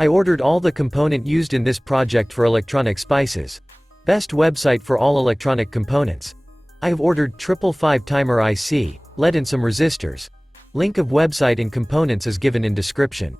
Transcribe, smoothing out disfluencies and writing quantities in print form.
I ordered all the component used in this project for electronic spices. Best website for all electronic components. I have ordered 555 timer IC, LED and some resistors. Link of website and components is given in description.